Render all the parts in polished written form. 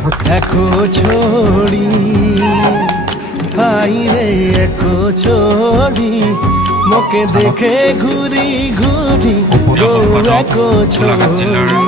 एको छोड़ी आई रे एको छोड़ी मोके देखे घूरी घूरी गो एको छोड़ी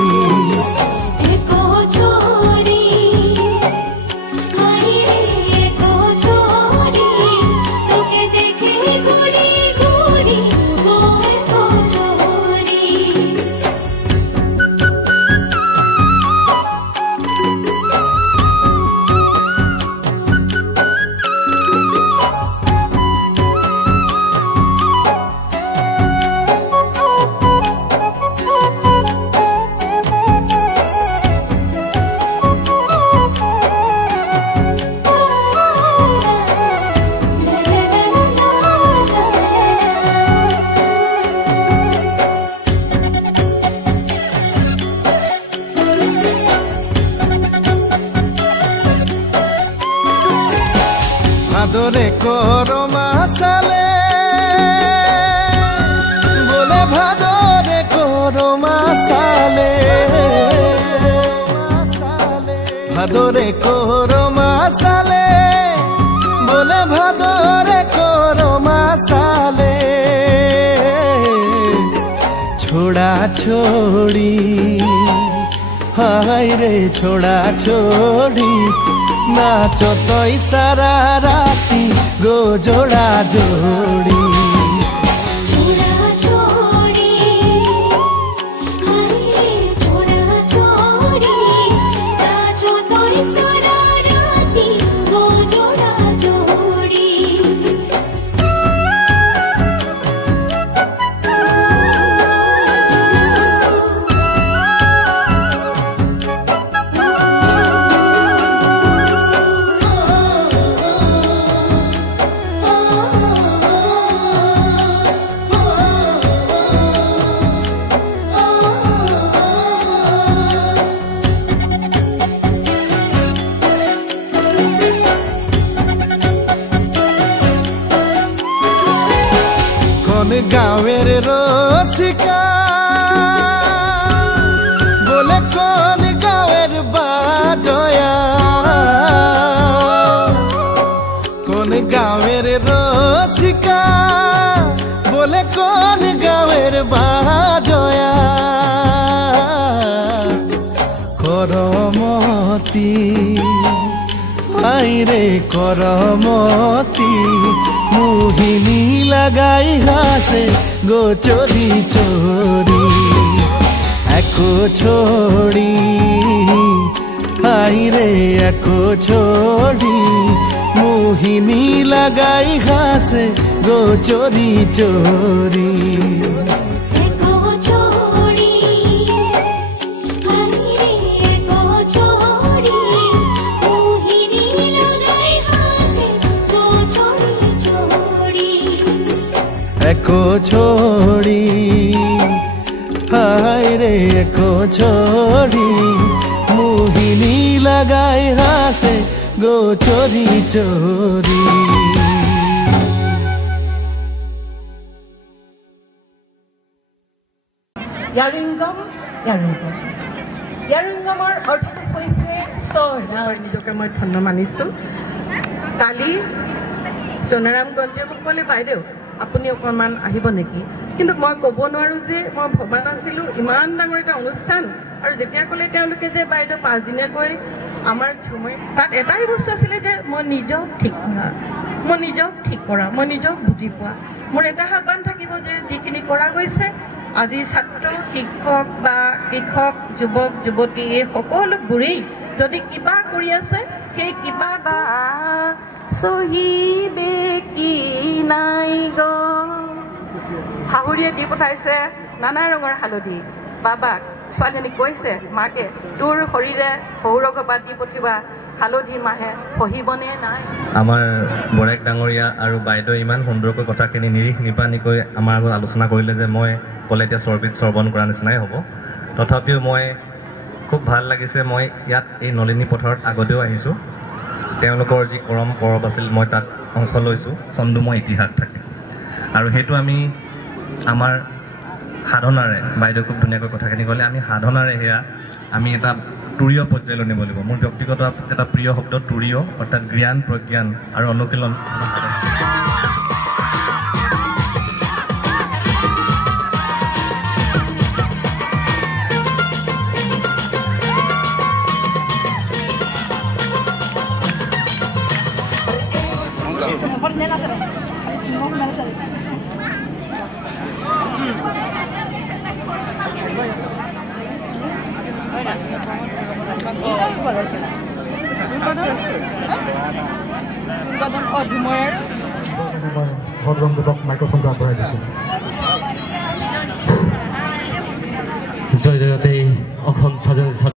ভাদরে করমা সালে বলে ভাদরে করমা সালে ভাদরে করমা সালে বলে ভাদরে করমা সালে ছোড়া ছোড়ি হায় রে ছোড়া ছোড়ি नाचो तोई सारा राती गो जोड़ा जोड़ी गाँवेर रसिका बोले कौन गाँवेर बाजया कौन गाँवेर रसिका बोले कौन गाँवेर बाजया करमती आई रे करमती मोहिनी लगाई हासे गो चोरी चोरी एको छोड़ी आई रे एको छोड़ी मोहिनी लगाई हासे गो चोरी चोरी एको छोड़ी हाय रे एको छोड़ी मोहिनी लगाई हासे गो चोरी चोरी यारिंगम यारिंगम यारिंगমৰ অৰ্থটো হৈছে সোণাৰ নিজকে মই ধন্য মানিছো কালি সোনাৰাম গঞ্জে মোক ক'লে বাইদেউ আপুনি অকমান আহিব নেকি কিন্তু মই ক'ব নোৱাৰো যে মই ভবা নাছিলো ইমান ডাঙৰ এটা অনুষ্ঠান আৰু যেতিয়া ক'লে তেওঁলোকে যে বাইদেউ 5 দিনীয়াকৈ আমাৰ সময় তাত এটাই বস্তু আছিল যে মই নিজক ঠিক কৰা মই নিজক বুজি পোৱা মোৰ এটা হাবান থাকিব যে যিখিনি কৰা গৈছে আজি ছাত্ৰ শিক্ষক বা শিক্ষক যুৱক যুৱতী সকলোবোৰেই যদি কিবা কৰি আছে সেই কিবা সহিবে কি নাই গো হাহুৰিয়ে দি পঠাইছে নানা ৰঙৰ হালধি বাবাক ছোৱালীজনী কৈছে মাকে তোৰ শৰীৰে সৌৰঘ পাতি পঠিবা হালধি মাহে সহিবনে নাই আমাৰ বৰেক ডাঙৰীয়া আৰু বাইদেউ ইমান সুন্দৰকৈ কথাখিনি নিৰিখ নিপানিকৈ আমাৰ আগত আলোচনা কৰিলে যে মই ক'লে এতিয়া চৰ্বিত চৰ্বণ কৰা নিচিনাই হ'ব তথাপিও মই খুব ভাল লাগিছে মই ইয়াত এই নলিনী পথাৰত আগতেও আহিছোঁ তেওঁলোকৰ যি কৰম পৰব আছিল মই তাত অংশ লৈছোঁ চন্দুময় ইতিহাস থাকে আৰু সেইটো আমি আমাৰ সাধনাৰে বাইদেউ খুব ধুনীয়াকৈ কথাখিনি ক'লে আমি সাধনাৰে হেয়া আমি এটা তুৰীয় পৰ্যায়লৈ নিব লাগিব মোৰ ব্যক্তিগত এটা প্ৰিয় শব্দ তুৰীয় অৰ্থাৎ জ্ঞান প্ৰজ্ঞান আৰু অনুশীলন ভদ্ৰমদেৱক মাইক্ৰফোনটো আগবঢ়াই দিছোঁ জয় জয়তে অসম স্বাধীনতা